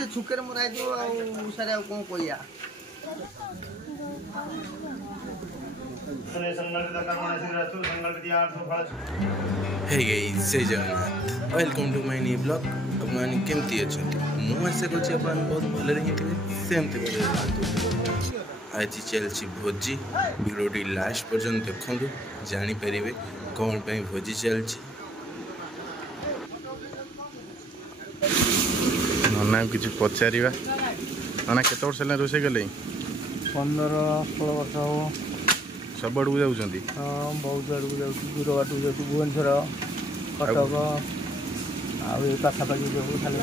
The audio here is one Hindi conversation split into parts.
से छुकेर मराई दो सारे कौन कहिया हे गाइस जय Jagannath welcome to my new blog अपन केमती अछंती मु आशा करछि अपन बहुत भले रही थे सेमती भले आज चलछि भोजी वीडियोटी लास्ट पर्यंत देखंतु जानि परिबे कोन पई भोजी चलछि नना किछ पचारिबा नना केते वर्ष ले रोसे गेले 15-16 वर्ष हो सब आड़ू जाऊँगी हाँ बहुत आड़ू जा दूर बाटू जा भुवनेश्वर कटक आउ पाखापाखि जाऊ खाली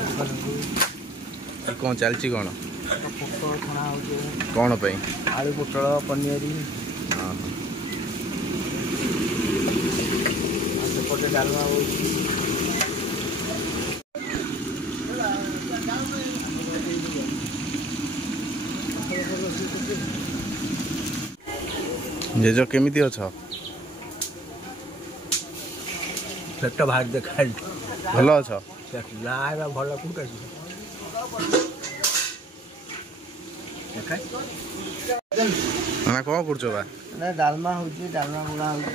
कौन चलती कौन पोटल छणा हो कौन पे आलू पोटल पनीर सेपटे डालमा हो जेज केमिति अछ पेट भार देखा भल अछ ना भल कोटा ना कौन करछ बा ना डालमा होची डालमा गुड़ा होची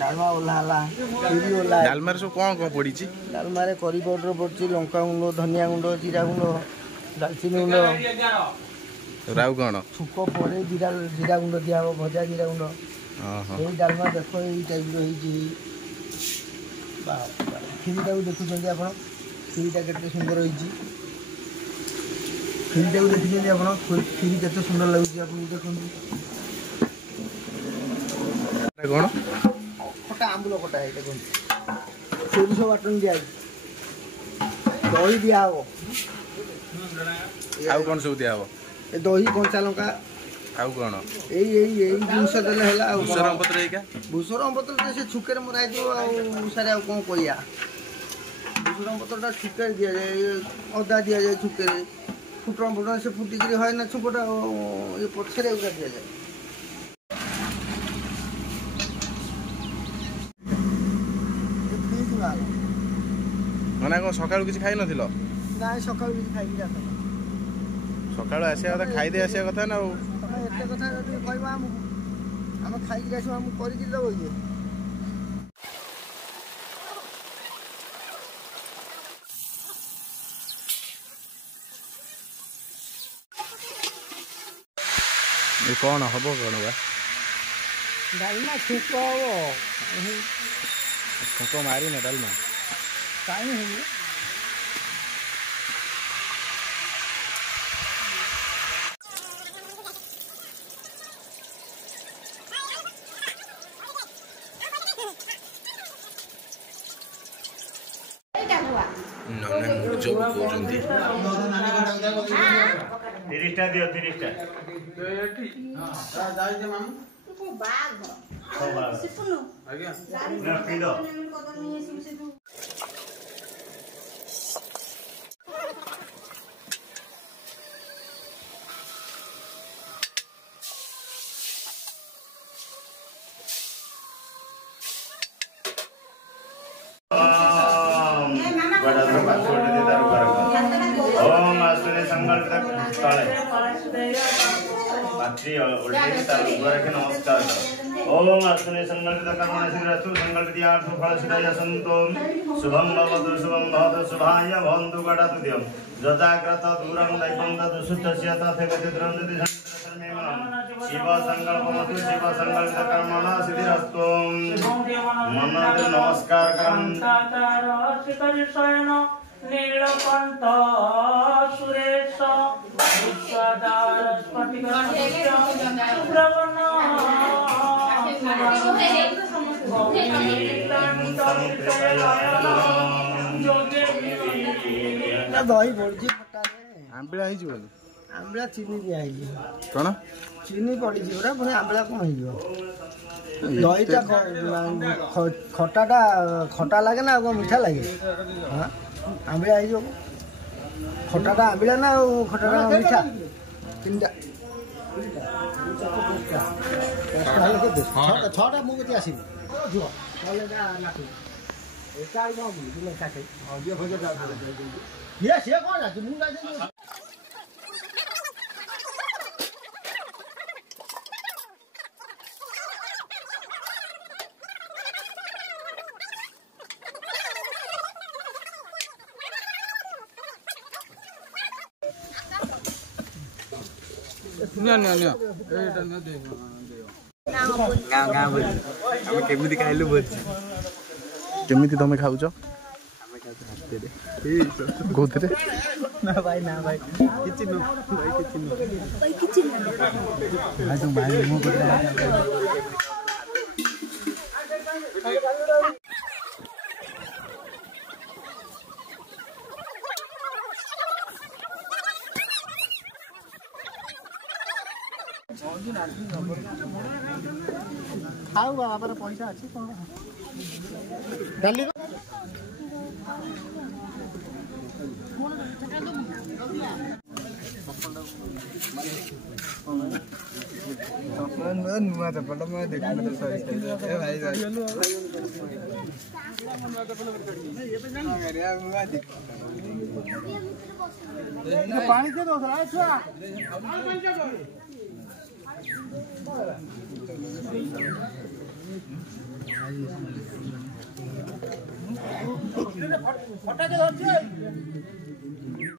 डालमा ओलाला पूरी ओला डालमा रे सब कौन पड़ी छी डालमा रे करी पाउडर पड़ची लंका गुंड धनिया गुंड जीरा गुंड दालचीनी गुंड राउ कौन छुक पर जीरा गुंड दिया भजा जीरा गुंड यही डालमा देख यही टाइप खीरीटा को देखुं आप खीरीटा के सुंदर होती खीरीटा को देखिए आप खीरी के सुंदर लगुच आप देखो कौन खटा आंबुल खटा है देखो सोरिष बाटन दिया दही दिया आउ कौन सब दिया दही कंचा लंका आउ कौन यही जिनस देले हला भूसरम पत्र एका भूसरम पत्र से छुकेर मराई दो सारे कौन कहिया भूसरम पत्रटा छुकेर दिया जाए अदा दिया जाए छुकेर फुटन फुटन से फुटिकी है ना छुकटा ये पछरे उगा दिया जाए माने को सकाळ किछ खाइ नथिलो ना सकाळ किछ खाइ जाता सकाळ आसिया कथा खाइ दे आसिया कथा ना एते कथा जदि कहबा हम खाइ के आसु हम करि कि देबो ये ये कौन हबो कौन बा डालमा छुको छुको मारी ना डालमा काई है नना मुर्जो कोजंती 30 टा दियो 30 टा हां जाई दे मामू तो बाग सिपुनु आज्ञा ना पीलो ओम आसुने संकल्प तले पात्री उल्टे तार ऊपर के नमस्कार ओम आसुने संकल्प कर्मणि सिद्धिरस्तु संकल्प दियार्थ फल सिद्धाय सन्तो शुभम भवतु शुभाय भवन्तु गडातुद्यं जताकृत दूरं दैवं तदुसुतस्य तथैव तिद्रन्ति धर्मे मनः शिव संकल्प कर्मणि सिद्धिरस्तु मनः नमस्कार करं नीलकंठ सुरेश विश्वदार दही पड़ी खटा आंबला ही जीवन आंबला चीनी दिया कौन चीनी पड़ी पूरा पुणी आंबला कौन हो दहीटा खटाटा खटा लगे ना मीठा लगे हाँ आंबला हो खटाटा आंबला ना खटाटा मीठा तीन छटा मुझे आस ସିଏ କ'ଣ ଯାଉଛି ମୁଁ ଯାଉଛି କେମିତି ଖାଇଲୁ କେମିତି ତମେ ଖାଉଛ କୋଉଥିରେ ନା ଭାଇ କିଛି ନୁହଁ ଭାଇ କିଛି ଖାଉ ବାବାର ପଇସା ଅଛି କ'ଣ ଡାଲି ନୂଆ ଚପଲ ମୁଁ ଦେଖିଲି ପାଣି କିଏ ଦଉଥିଲା ଛୁଆ ଫଟା ଧରିଛି